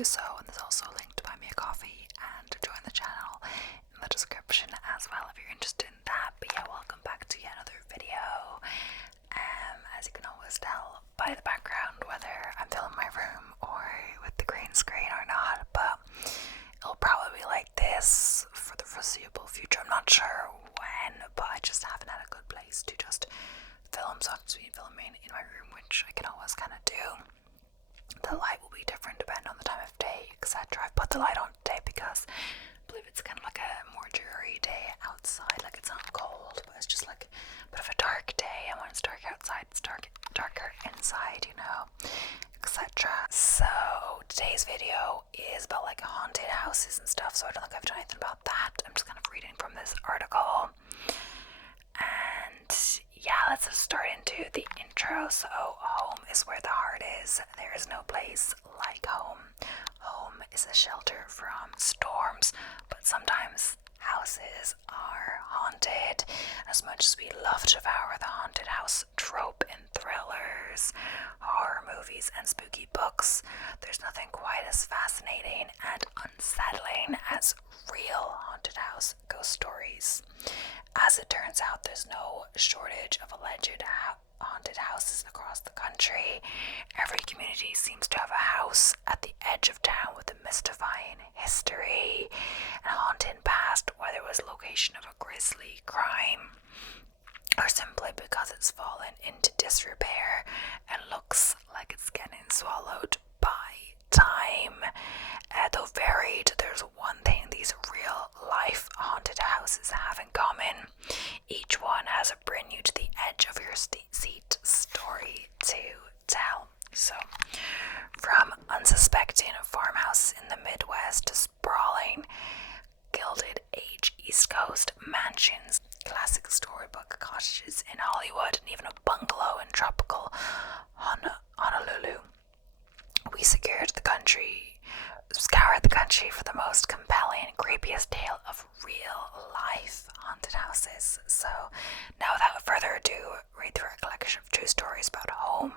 do so, and there's also a link to buy me a coffee and to join the channel in the description as well if you're interested in that. But yeah, welcome back to yet another video. As you can always tell by the background, whether I'm filming my room or with the green screen or not, but it'll probably be like this for the foreseeable future. I'm not sure when, but I just haven't had a good place to just film, so I've just been filming in my room, which I can always kind of do. The light will be different depending on the time of day, etc. I've put the light on today because I believe it's kind of like a more dreary day outside. Like, it's not cold, but it's just like a bit of a dark day, and when it's dark outside, it's darker inside, you know, etc. So today's video is about like haunted houses and stuff, so I don't think I've done anything about that. I'm just kind of reading from this article. And yeah, let's just start into the intro. So home is where the heart is. There is no place like home. Home is a shelter from storms, but sometimes houses are haunted. As much as we love to devour the haunted house trope in thrillers, horror movies, and spooky books, there's nothing quite as fascinating and unsettling as real haunted house ghost stories. As it turns out, there's no shortage of alleged haunted houses across the country. Every community seems to have a house at the edge of town with a mystifying history and haunting past, whether it was location of a grisly crime or simply because it's fallen into disrepair and looks like it's getting swallowed by time. Though varied, there's one thing these real life haunted houses have in common. Each one has a bring you to the edge of your seat story to tell. So, from unsuspecting farmhouse in the Midwest to sprawling Gilded Age East Coast mansions, classic storybook cottages in Hollywood, and even a bungalow in tropical Honolulu, we scoured the country for the most compelling and creepiest tale of real life haunted houses. So now, without further ado, read through a collection of true stories about home.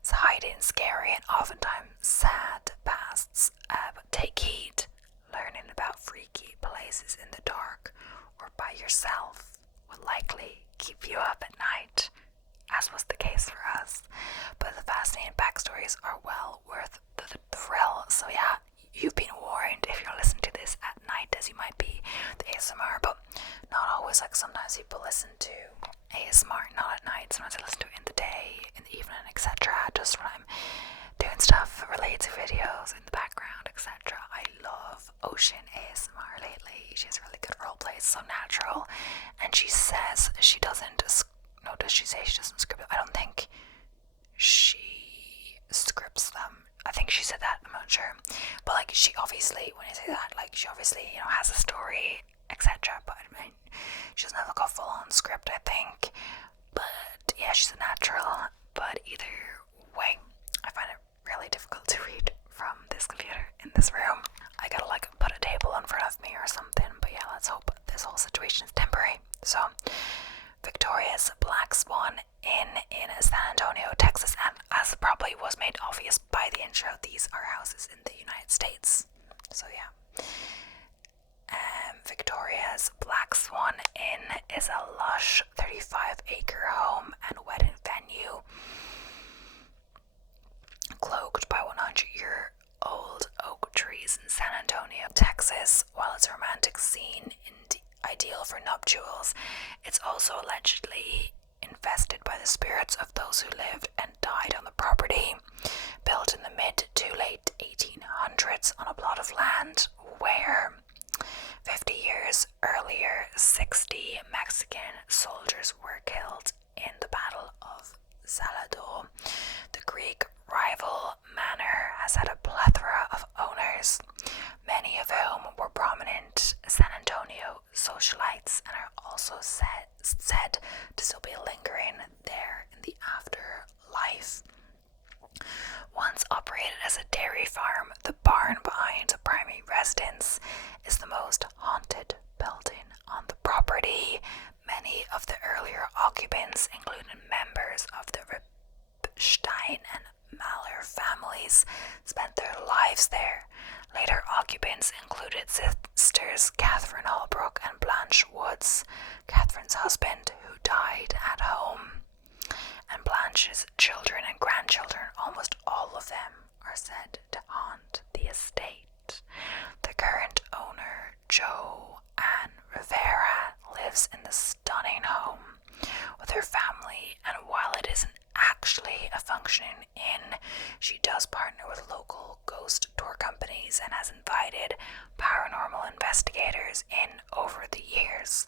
It's hiding, scary, and oftentimes sad pasts. But take heed, learning about freaky places in the dark or by yourself will likely keep you up at night, as was the case for us. But the fascinating backstories are well worth the thrill. So yeah, you've been warned if you're listening to this at night, as you might be the ASMR, but not always. Like, sometimes people listen to ASMR not at night, sometimes I listen to it in the day, in the evening, etc. Just when I'm doing stuff related to videos in the background, etc. I love Ocean ASMR lately. She has really good roleplay. It's so natural, and she says she doesn't. No, does she say she doesn't script it? I don't think she scripts them. I think she said that, I'm not sure. But like, she obviously, when I say that, like, she obviously, you know, has a story, etc. But I mean, she doesn't have like a full-on script, I think. But yeah, she's a natural. But either way, I find it really difficult to read from this computer in this room. I gotta like put a table in front of me or something. But yeah, let's hope this whole situation is temporary. So, Victoria's Black Swan Inn in San Antonio, Texas, and as probably was made obvious by the intro, these are houses in the United States. So yeah. Victoria's Black Swan Inn is a lush 35-acre home and wedding venue cloaked by 100-year-old oak trees in San Antonio, Texas. While it's a romantic scene ideal for nuptials, it's also allegedly infested by the spirits of those who lived and died on the property. Built in the mid to late 1800s on a plot of land where 50 years earlier 60 Mexican soldiers were killed in the Battle of Salado, the Greek rival manor has had a plethora of owners, many of whom were prominent San Antonio socialites and are also said to still be lingering there in the afterlife. Once operated as a dairy farm, the barn behind the primary residence is the most haunted building on the property. Many of the earlier occupants, including members of the Ripstein and Mahler families, spent their lives there, occupants included sisters Catherine Holbrook and Blanche Woods, Catherine's husband, who died at home, and Blanche's children and grandchildren. Almost all of them are said to haunt the estate. The current owner, Jo Ann Rivera, lives in the stunning home with her family, and while it isn't actually a functioning inn, she does partner with local ghost tour companies and has invited paranormal investigators in over the years.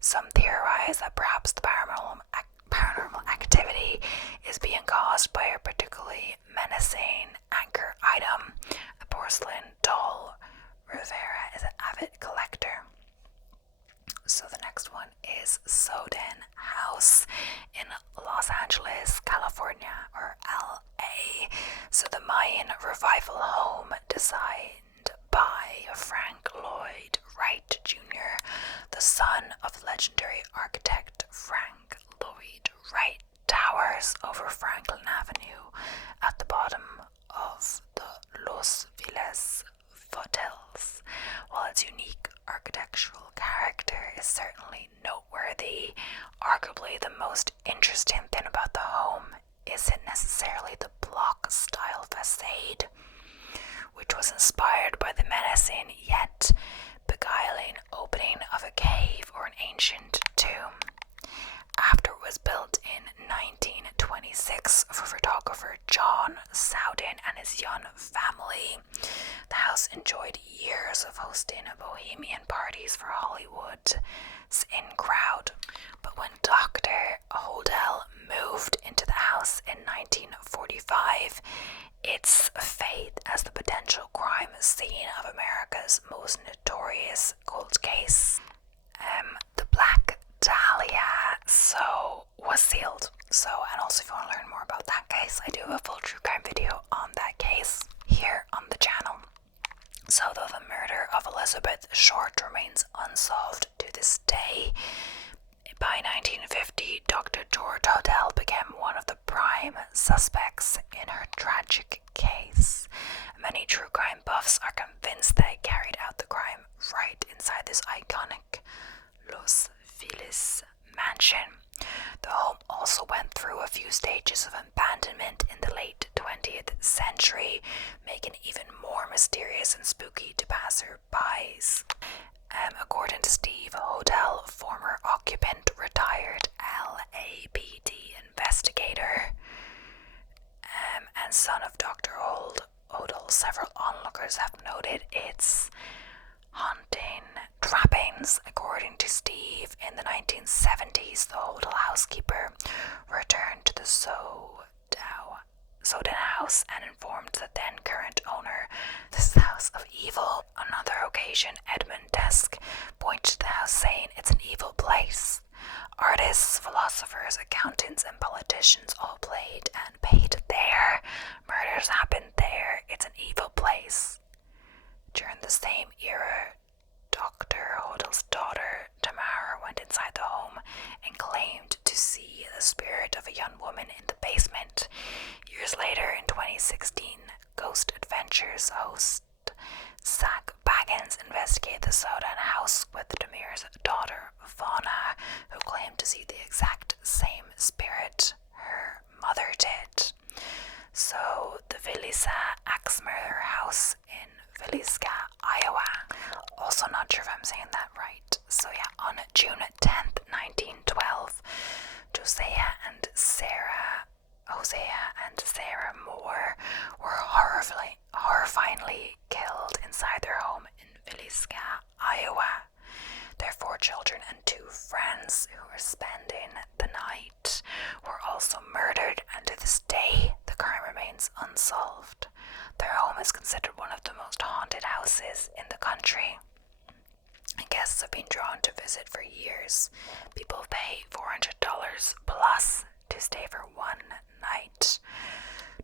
Some theorize that perhaps the paranormal activity is being caused by a particularly menacing anchor item, a porcelain doll. Rivera is an avid collector. So the next one is Soden House in Los Angeles, California, or LA. So the Mayan revival home, designed by Frank Lloyd Wright Jr., the son of legendary architect Frank Lloyd Wright, towers over Franklin Avenue at the bottom of the Los Feliz foothills. While its unique architectural character is certainly noteworthy, arguably the most interesting thing about the home isn't necessarily the block-style facade, which was inspired by the menacing yet beguiling opening of a cave or an ancient tomb. After it was built in 1926 for photographer John Sowden and his young family, the house enjoyed years of hosting bohemian parties for Hollywood's in crowd. But when Dr. Hodel moved into the house in 1945, its fate as the potential crime scene of America's most notorious cold case, the Black Dahlia, was sealed. And also if you want to learn more about that case, I do have a full true crime video on that case here on the channel. So though the murder of Elizabeth Short remains unsolved to this day, by 1950, Dr. George Hodel became one of the prime suspects in her tragic case. Many true crime buffs are convinced they carried out the crime right inside this iconic Los Feliz mansion. The home also went through a few stages of abandonment in the late 20th century, making it even more mysterious and spooky to passerbys. According to Steve Hodel, former occupant, retired LAPD investigator, and son of Dr. Hodel, several onlookers have noted its haunting trappings. According to Steve, in the 1970s, the Hodel housekeeper returned to the Soden House and informed the then current owner, "This is the house of evil." On another occasion, Edmund Desk pointed to the house, saying, "It's an evil place. Artists, philosophers, accountants, and politicians all played and paid there. Murders happened there. It's an evil place." During the same era, Dr. Hodel's daughter, Tamara, went inside the home and claimed to see the spirit of a young woman in the basement. Years later, in 2016, Ghost Adventures host Zach Baggins investigated the Soden house with Damir's daughter, Fauna, who claimed to see the exact same spirit her mother did. So, the Villisca axe murder house in Villisca, Iowa. Also not sure if I'm saying that right. So yeah, on June 10th, 1912, Hosea and Sarah Moore were horrifyingly killed inside their home in Villisca, Iowa. Their 4 children and 2 friends who were spending the night were also murdered, and to this day, the crime remains unsolved. Their home is considered one of the most haunted houses in the country, and guests have been drawn to visit for years. People pay $400 plus to stay for one night.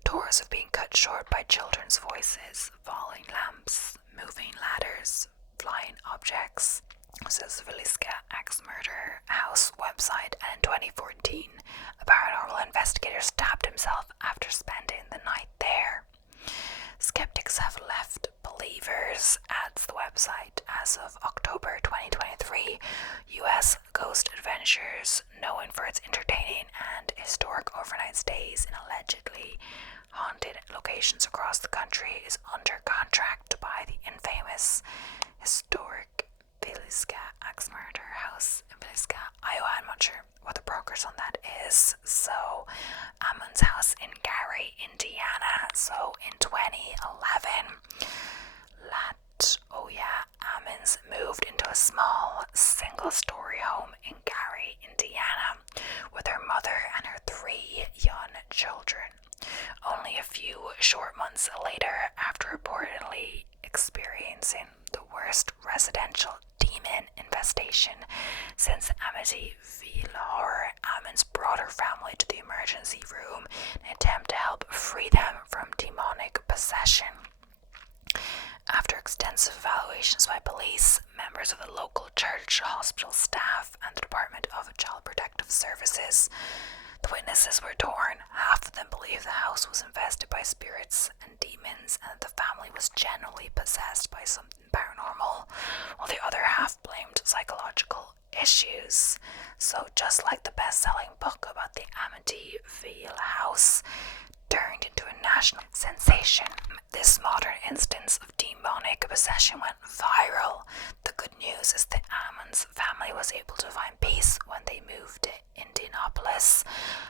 Tours have been cut short by children's voices, falling lamps, moving ladders, flying objects, says the Villisca Axe Murder House website. And in 2014, a paranormal investigator stabbed himself after spending the night there. Skeptics have left believers That's the website. As of October 2023, US Ghost Adventures, known for its entertaining and historic overnight stays in allegedly haunted locations across the country, is under contract to buy the infamous historic Villisca Axe Murder House in Villisca, Iowa. I'm not sure what the progress on that is. So, Ammon's house in Gary, Indiana. So, in 2011, Ammons moved into a small single-story home in Gary, Indiana, with her mother and her 3 young children. Only a few short months later, after reportedly experiencing the worst residential demon infestation since Amityville Horror, Ammons brought her family to the emergency room in an attempt to help free them from demonic possession. After extensive evaluations by police, members of the local church, hospital staff, and the Department of Child Protective Services, the witnesses were torn. Half of them believed the house was infested by spirits and demons and that the family was generally possessed by something paranormal, while the other half blamed psychological issues. So just like the best-selling book about the Amityville house turned into a national sensation, this modern instance of demonic possession went viral. The good news is that Ammon's family was able to find peace when they moved to Indianapolis,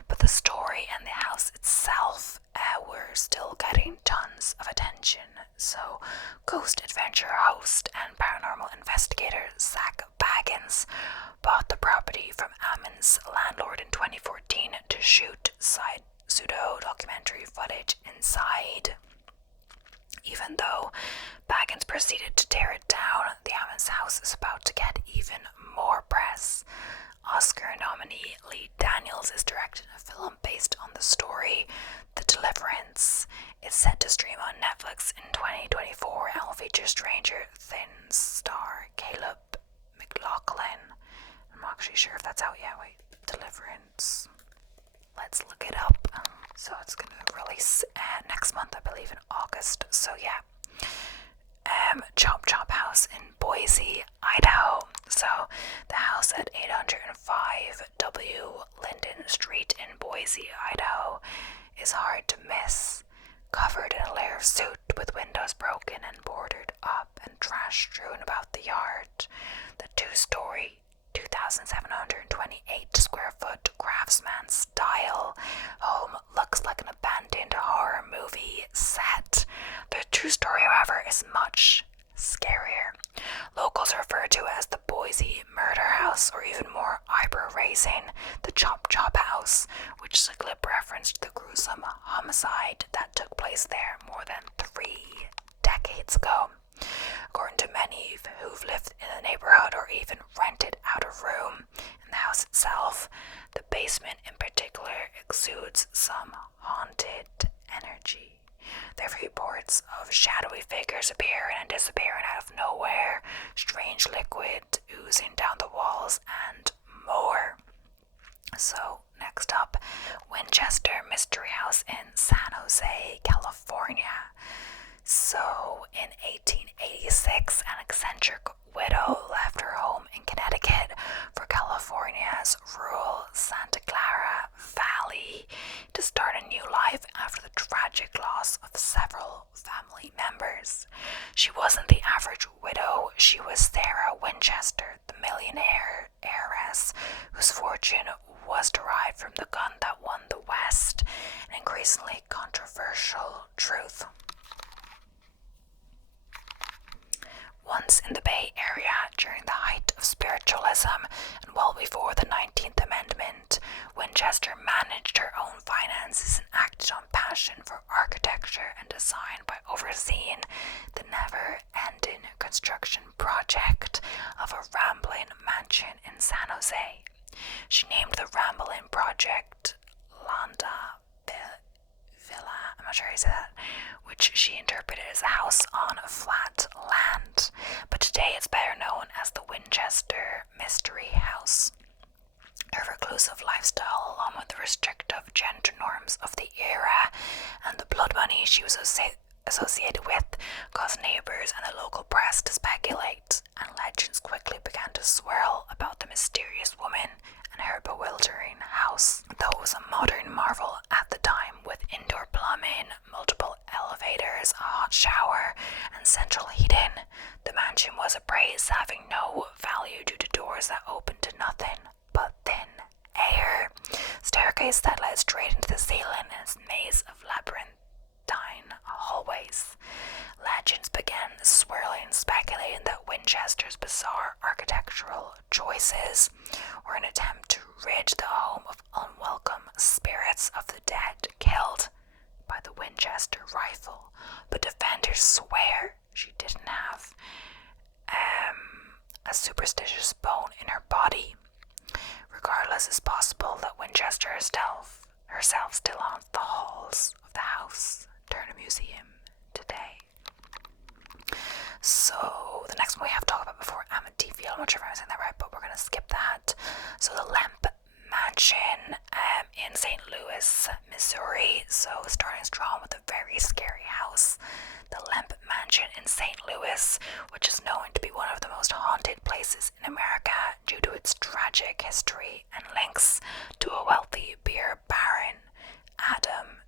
but the story and the house itself were still getting tons of attention. So, Ghost Adventure host and paranormal investigator Zach Baggins bought the property from Ammon's landlord in 2014 to shoot pseudo-documentary footage inside. Even though Baggins proceeded to tear it down, the Ammons house is about to get even more press. Oscar nominee Lee Daniels is directing a film based on the story, The Deliverance. It's set to stream on Netflix in 2024 and will feature Stranger Things star Caleb McLaughlin. I'm not actually sure if that's out yet. Wait, Deliverance. Let's look it up. So it's going to release next month, I believe, in August. So yeah. Chop Chop House in Boise, Idaho. So the house at 805 W. Linden Street in Boise, Idaho is hard to miss. Covered in a layer of soot with windows broken and boarded up and trash strewn about the yard. The 2-story, 2,728 square foot craftsman style home looks like an abandoned horror movie set. The true story, however, is much scarier. Locals refer to it as the Boise Murder House, or even more eyebrow-raising, the Chop Chop House, which is a clip reference to the gruesome homicide that took place there more than 3 decades ago. According to many who've lived in the neighborhood or even rented out a room in the house itself, the basement in particular exudes some haunted energy. There are reports of shadowy figures appearing and disappearing out of nowhere, strange liquid oozing down the walls, and more. So, next up, Winchester Mystery House in San Jose, California. So, in 1886, an eccentric widow left her home in Connecticut for California's rural Santa Clara Valley to start a new life after the tragic loss of several family members. She wasn't the average widow. She was Sarah Winchester, the millionaire heiress whose fortune was derived from the gun that won the West, an increasingly controversial truth. Once in the Bay Area during the height of spiritualism and well before the 19th Amendment, Winchester managed her own finances and acted on passion for architecture and design by overseeing the never-ending construction project of a rambling mansion in San Jose. She named the rambling project Landa Villa, I'm not sure how you say that, which she interpreted as a house on flat land, but today it's better known as the Winchester Mystery House. Her reclusive lifestyle, along with the restrictive gender norms of the era and the blood money she was associated with, caused neighbors and the local press less to speculate, and legends quickly began to swirl about the mysterious woman and her bewildering house. Though it was a modern marvel at the time, with indoor plumbing, multiple elevators, a hot shower, and central heating, the mansion was appraised having no value due to doors that opened to nothing but thin air, staircase that led straight into the ceiling, and its maze of labyrinthine hallways. Legends began swirling, speculating that Winchester's bizarre architectural choices were an attempt to rid the home of unwelcome spirits of the dead killed by the Winchester rifle, but defenders swear she didn't have a superstitious bone in her body. Regardless, it's possible that Winchester herself still haunts the halls of the house, Turner Museum today. So the next one we have to talk about before Amityville, I'm not sure if I'm saying that right, but we're going to skip that. So the Lemp Mansion in St. Louis, Missouri. So starting strong with a very scary house. The Lemp Mansion in St. Louis, which is known to be one of the most haunted places in America due to its tragic history and links to a wealthy beer baron, Adam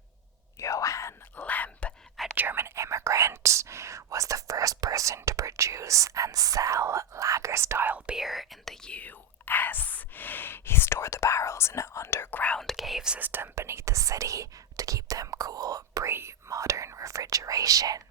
Johann Lemp, a German immigrant, was the first person to produce and sell lager-style beer in the U.S. He stored the barrels in an underground cave system beneath the city to keep them cool pre-modern refrigeration.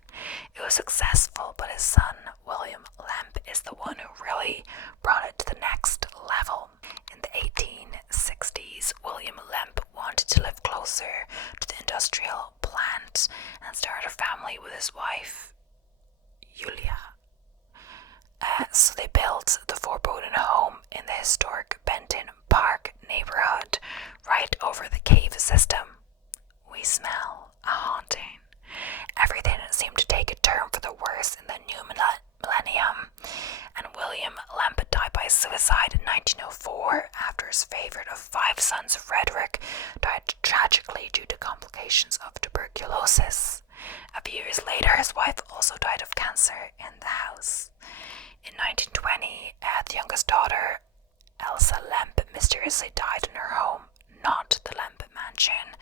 It was successful, but his son, William Lemp, is the one who really brought it to the next level. In the 1860s, William Lemp wanted to live closer to the industrial plant and start a family with his wife, Julia. So they built the foreboding home in the historic Benton Park neighborhood, right over the cave system. We smell a haunting. Everything seemed to take a turn for the worse in the new millennium, and William Lemp died by suicide in 1904 after his favorite of 5 sons, Frederick, died tragically due to complications of tuberculosis. A few years later, his wife also died of cancer in the house. In 1920, the youngest daughter, Elsa Lemp, mysteriously died in her home, not the Lemp Mansion.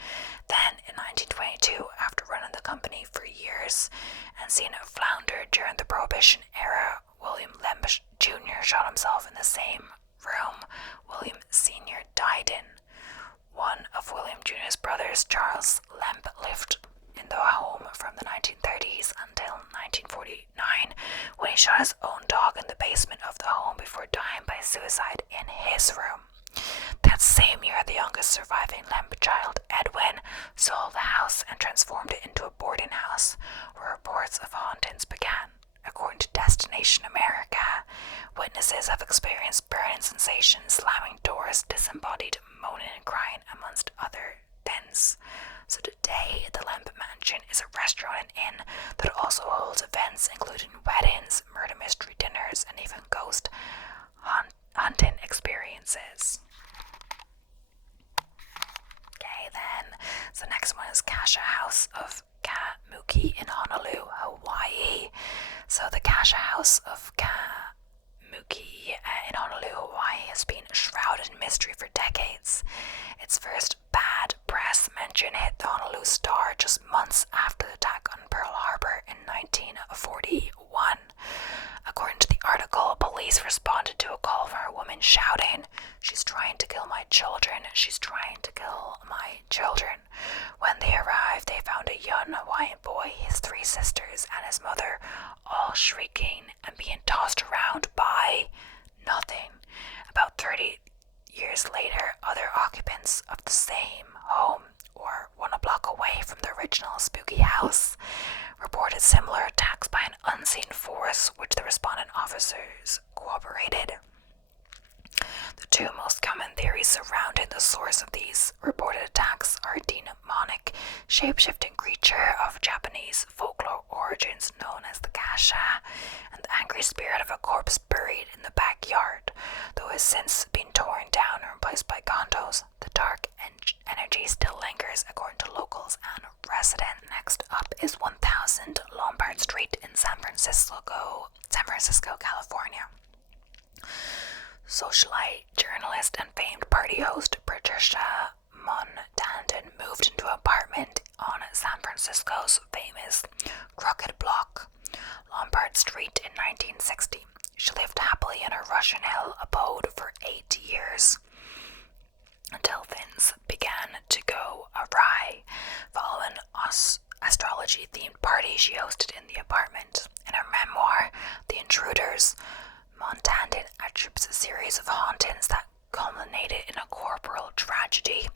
Then, in 1922, after running the company for years and seeing it flounder during the Prohibition era, William Lemp Jr. shot himself in the same room William Sr. died in. One of William Jr.'s brothers, Charles Lemp, lived in the home from the 1930s until 1949, when he shot his own dog in the basement of the home before dying by suicide in his room. That same year, the youngest surviving Lemp child, Edwin, sold the house and transformed it into a boarding house where reports of hauntings began. According to Destination America, witnesses have experienced burning sensations, slamming doors, disembodied moaning and crying, amongst other things. So today, the Lemp Mansion is a restaurant and inn that also holds events including weddings, murder mystery dinners, and even ghost hunting experiences. Okay then, so next one is Kasha House of Kamuki in Honolulu, Hawaii. So the Kasha House of Kamuki in Honolulu, Hawaii has been shrouded in mystery for decades. Its first bad press mention hit the Honolulu Star just months after the attack on Pearl Harbor in 1941. According to the article, police responded to a call from a woman shouting, "She's trying to kill my children, she's trying to kill my children." When they arrived, they found a young Hawaiian boy, his 3 sisters, and his mother all shrieking and being tossed around by nothing. About 30 years later, other occupants of the same home, or 1 block away from the original spooky house, reported similar attacks by an unseen force, which the responding officers corroborated. The 2 most common theories surrounding the source of these reported attacks are a demonic, shape-shifting creature of Japanese folklore or origins known as the Kasha, and the angry spirit of a corpse buried in the backyard. Though has since been torn down and replaced by condos, the dark energy still lingers, according to locals and residents. Next up is 1000 Lombard Street in San Francisco, California. Socialite, journalist, and famed party host Patricia Montandon moved into an apartment on San Francisco's famous Crooked Block, Lombard Street, in 1960. She lived happily in her Russian Hill abode for 8 years, until things began to go awry. Following astrology-themed party she hosted in the apartment. In her memoir, The Intruders, Montandon attributes a series of hauntings that culminated in a corporal tragedy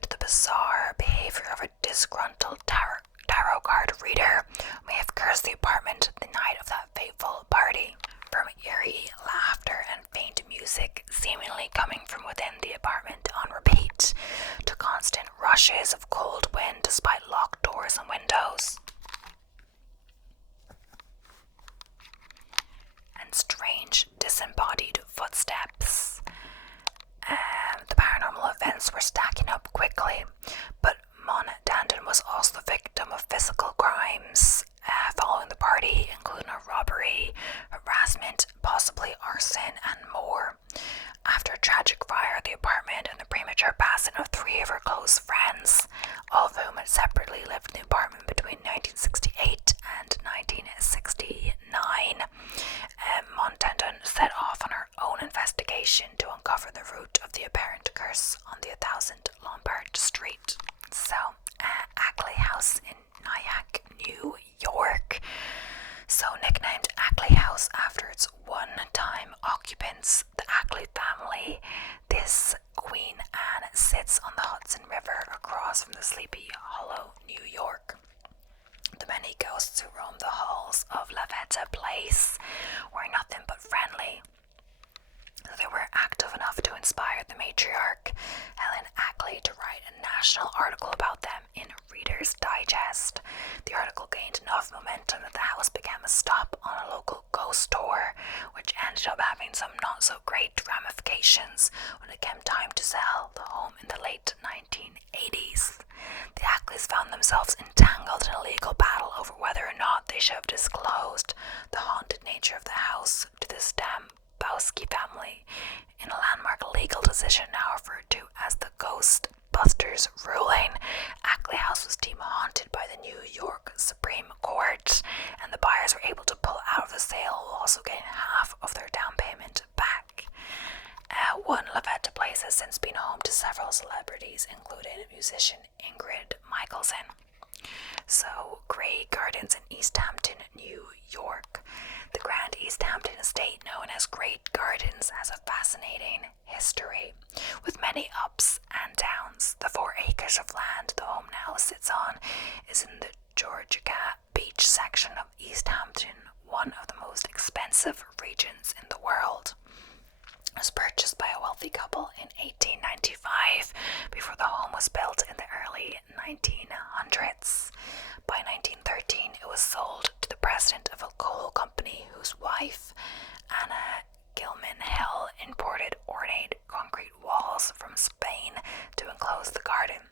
to the bizarre behavior of a disgruntled tarot card reader who may have cursed the apartment the night of that fateful party. From eerie laughter and faint music seemingly coming from within the apartment on repeat, to constant rushes of cold wind despite locked doors and windows, and strange disembodied footsteps. The paranormal events were stacking up quickly, but Montandon was also the victim of physical crimes following the party, including a robbery, harassment, possibly arson, and more. After a tragic fire at the apartment and the premature passing of 3 of her close friends, all of whom had separately lived in the apartment between 1968 and 1969, Montandon set off on her own investigation to uncover the root of the apparent curse on the 1000 Lombard Street. So, Ackley House in Nyack, New York. So nicknamed Ackley House after its one-time occupants, the Ackley family. This Queen Anne sits on the Hudson River across from the Sleepy Hollow, New York. The many ghosts who roam the halls of Lavetta Place were nothing but friendly. They were active enough to inspire the matriarch, Helen Ackley, to write a national article about them in Reader's Digest. The article gained enough momentum that the house became a stop on a local ghost tour, which ended up having some not-so-great ramifications when it came time to sell the home in the late 1980s. The Ackleys found themselves entangled in a legal battle over whether or not they should have disclosed the haunted nature of the house to the Stambowski family in a landmark legal decision now referred to as the Ghostbusters ruling. Ackley House was deemed haunted by the New York Supreme Court, and the buyers were able to pull out of the sale while also getting half of their down payment back. One Lavetta Place has since been home to several celebrities, including musician Ingrid Michaelson. So, Grey Gardens in East Hampton, New York. The Grand East Hampton estate, known as Great Gardens, has a fascinating history, with many ups and downs. The 4 acres of land the home now sits on is in the Georgia Beach section of East Hampton, one of the most expensive regions in the world. It was purchased by a wealthy couple in 1895 before the home was built in the early 1900s. By 1913, it was sold to the president of a coal company whose wife, Anna Gilman Hill, imported ornate concrete walls from Spain to enclose the garden.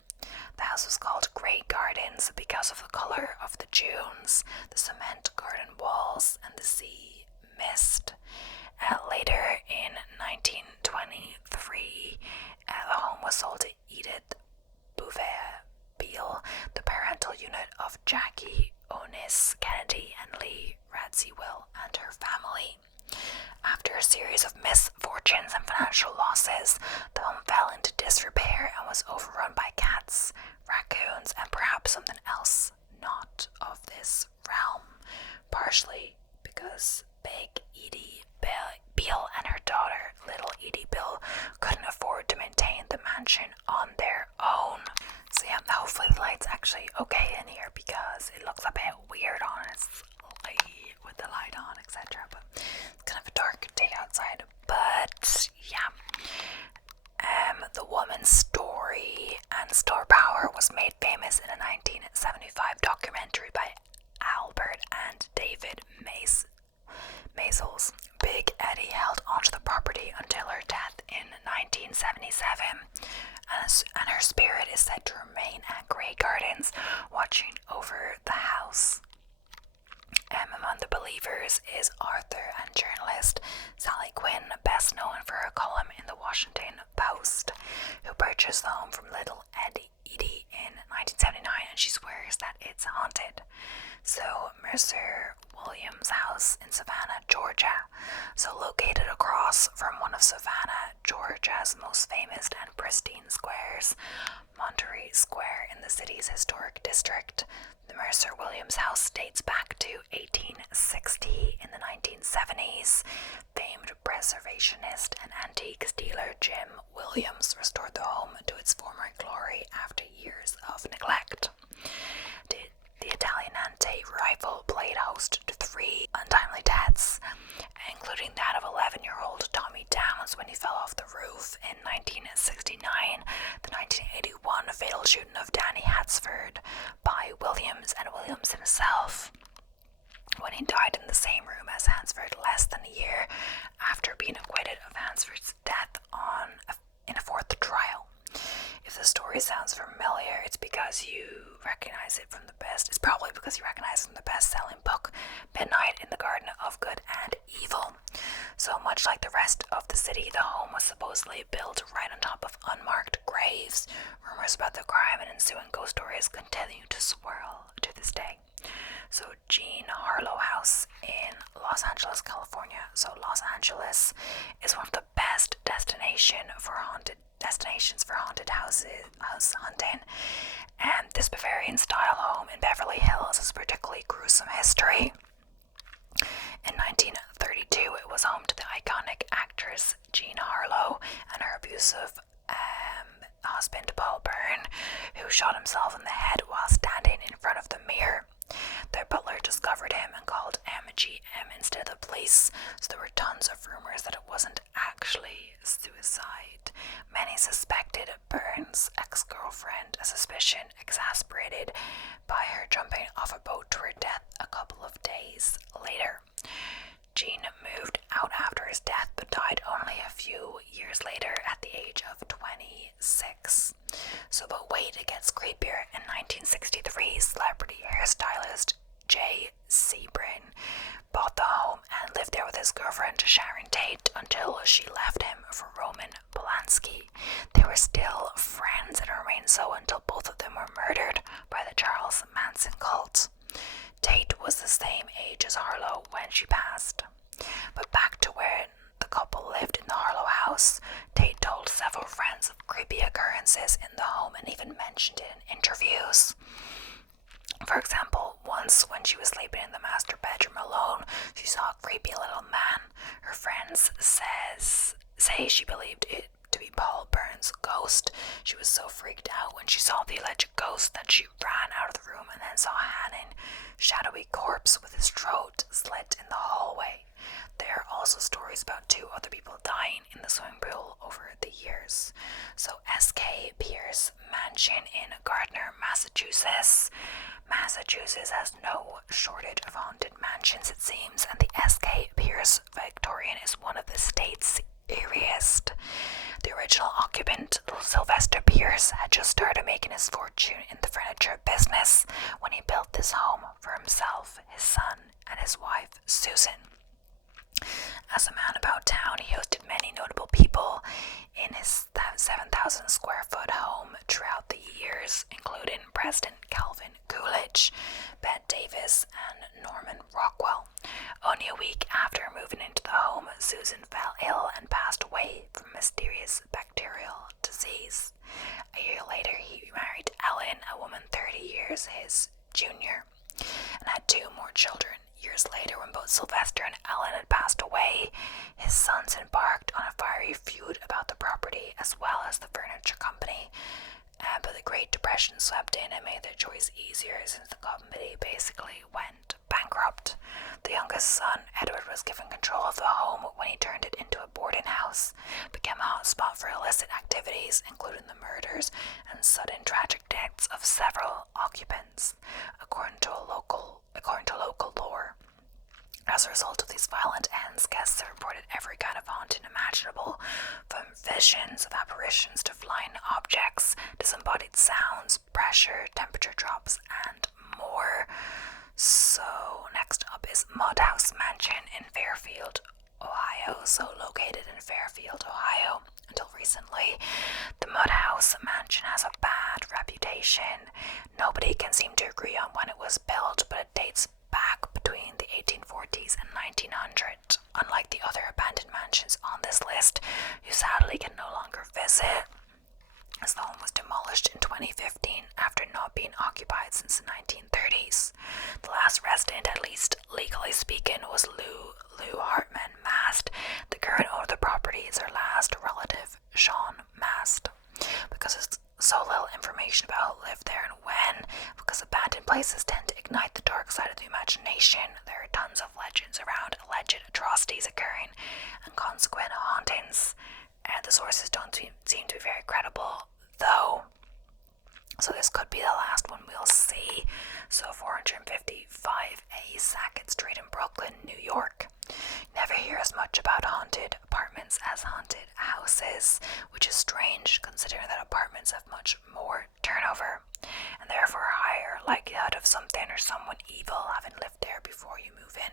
The house was called Great Gardens because of the color of the dunes, the cement garden walls, and the sea mist. Later in 1923, the home was sold to Edith Bouvet Beale, the parental unit of Jackie Onis Kennedy and Lee Radziwill and her family. After a series of misfortunes and financial losses, the home fell into disrepair and was overrun by cats, raccoons, and perhaps something else not of this realm, partially because Big Edie Beale and her daughter, Little Edie Beale, couldn't afford to maintain the mansion on their own. So yeah, hopefully the light's actually okay in here because it looks a bit weird honestly with the light on, etc. But it's kind of a dark day outside. But yeah, the woman's story and star power was made famous in a 1975 documentary by Albert and reprisals. Big Eddie held onto the property until her death in 1977, and her spirit is said to remain at Grey Gardens, watching over the house. Among the believers is author and journalist Sally Quinn, best known for her column in the Washington Post, who purchased the home from little Edie in 1979, and she swears that it's haunted. So Mercer Williams' house in Savannah, Georgia, so located across from one of Savannah, Georgia's most famous and pristine squares, Monterey Square in the city's historic district. The Mercer Williams house dates back to 1860. In the 1970s, famed preservationist and antiques dealer Jim Williams restored the home to its former glory after years of neglect. The Italianate rifle played host to 3 untimely deaths, including that of 11-year-old Tommy Downs when he fell off the roof in 1969, the 1981 fatal shooting of Danny Hatsford by Williams, and Williams himself when he died in the same room as Hansford less than a year after being acquitted of Hansford's death in a 4th trial. If the story sounds familiar, it's because you recognize it from the best. It's probably because you recognize it from the best-selling book, Midnight in the Garden of Good and Evil. So much like the rest of the city, the home was supposedly built right on top of unmarked graves. Rumors about the crime and ensuing ghost stories continue to swirl to this day. So Jean Harlow House in Los Angeles, California. So Los Angeles is one of the best destinations for haunted house hunting, and this Bavarian style home in Beverly Hills has a particularly gruesome history. In 1932, it was home to the iconic actress Jean Harlow and her abusive husband Paul Byrne, who shot himself in the head while standing in front of the mirror. Their butler discovered him and called MGM instead of the police, so there were tons of rumors that it wasn't actually suicide. Many suspected Byrne's ex-girlfriend, a suspicion exasperated by her jumping off a boat to her death a couple of days later. Jean moved out after his death but died only a few years later at the age of 26. But wait, it gets creepier. In 1963, celebrity hairstylist Jay Sebring bought the home and lived there with his girlfriend Sharon Tate until she left him for Roman Polanski. They were still friends and remained so until both of them were murdered by the Charles Manson cult. Tate was the same age as Harlow when she passed. But back to where the couple lived in the Harlow house, Tate told several friends of creepy occurrences in the home and even mentioned it in interviews. For example, once when she was sleeping in the master bedroom alone, she saw a creepy little man. Her friends say she believed it to be Paul Byrne's ghost. She was so freaked out when she saw the alleged ghost that she ran out of the room and then saw Hannon, shadowy corpse with his throat slit in the hallway. There are also stories about 2 other people dying in the swimming pool over the years. So S.K. Pierce Mansion in Gardner, Massachusetts. Massachusetts has no shortage of haunted mansions, it seems, and the S.K. Pierce Victorian is one of the state's eeriest. The original occupant, Sylvester Pierce, had just started making his fortune in the furniture business when he built this home for himself, his son, and his wife, Susan. As a man about town, he hosted many notable people in his 7,000 square foot home throughout the years, including President Calvin Coolidge, Bette Davis, and Norman Rockwell. Only a week after moving into the home, Susan fell ill and passed away from mysterious bacterial disease. A year later, he married Ellen, a woman 30 years his junior, and had 2 more children. Years later, when both Sylvester and Ellen had passed away, his sons embarked on a fiery feud about the property as well as the furniture company. But the Great Depression swept in and made their choice easier since the company basically went bankrupt. The youngest son, Edward, was given control of the home when he turned it into a boarding house, became a hotspot for illicit activities, including the murders and sudden tragic deaths of several occupants, according to local lore. As a result of these violent ends, also located in Fairfield, Ohio. Until recently, the Mudhouse mansion has a bad reputation. Nobody can seem to agree on when it was built, but it dates back between the 1840s and 1900. Unlike the other abandoned mansions on this list, you sadly can no longer visit, as the home was demolished in 2015 after not being occupied since the 1930s. The last resident, at least legally speaking, was Lou Hartman Mast. The current owner of the property is her last relative, Sean Mast. Because there's so little information about who lived there and when, because abandoned places tend to ignite the dark side of the imagination, there are tons of legends around alleged atrocities occurring and consequent hauntings. And the sources don't seem to be very credible, though. So this could be the last one we'll see. So 455A Sackett Street in Brooklyn, New York. Never hear as much about haunted apartments as haunted houses, which is strange considering that apartments have much more turnover and therefore a higher likelihood of something or someone evil having lived there before you move in.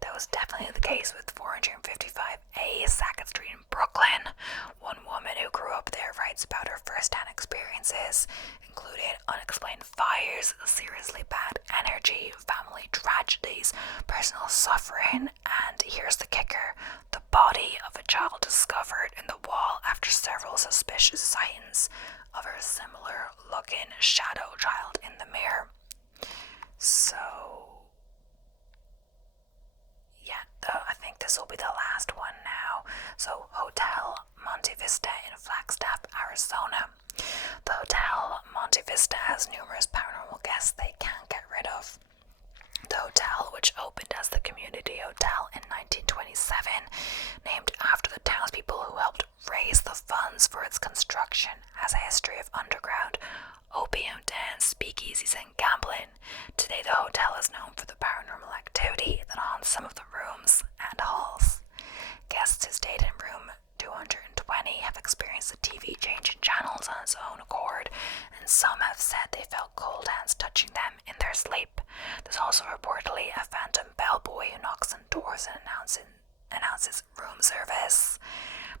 That was definitely the case with 455A Sackett Street in Brooklyn. One woman who grew up there writes about her first-hand experiences, including unexplained fires, seriously bad energy, family tragedies, personal suffering, and here's the kicker, the body of a child discovered in the wall after several suspicious sightings of a similar-looking shadow child in the mirror. So I think this will be the last one now. So Hotel Monte Vista in Flagstaff, Arizona. The Hotel Monte Vista has numerous paranormal guests they can't get rid of. The hotel, which opened as the Community Hotel in 1927, named after the townspeople who helped raise the funds for its construction, has a history of underground opium dens, speakeasies, and gambling. Today, the hotel is known for the paranormal activity that haunts some of the rooms and halls. Guests who stayed in room 220 have experienced the TV changing channels on its own accord, and some have said they felt cold hands touching them in their sleep. There's also reportedly a phantom bellboy who knocks on doors and announces room service.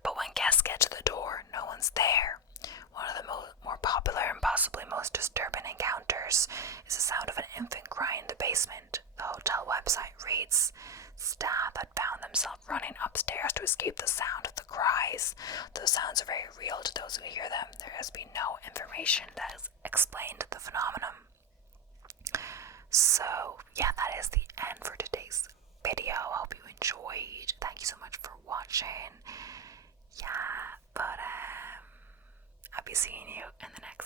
But when guests get to the door, no one's there. One of the more popular and possibly most disturbing encounters is the sound of an infant crying in the basement. The hotel website reads, staff had found themselves running upstairs to escape the sound of the cries. Those sounds are very real to those who hear them. There has been no information that has explained the phenomenon. So, yeah, that is the end for today's video. I hope you enjoyed. Thank you so much for watching. Yeah, but I'll be seeing you in the next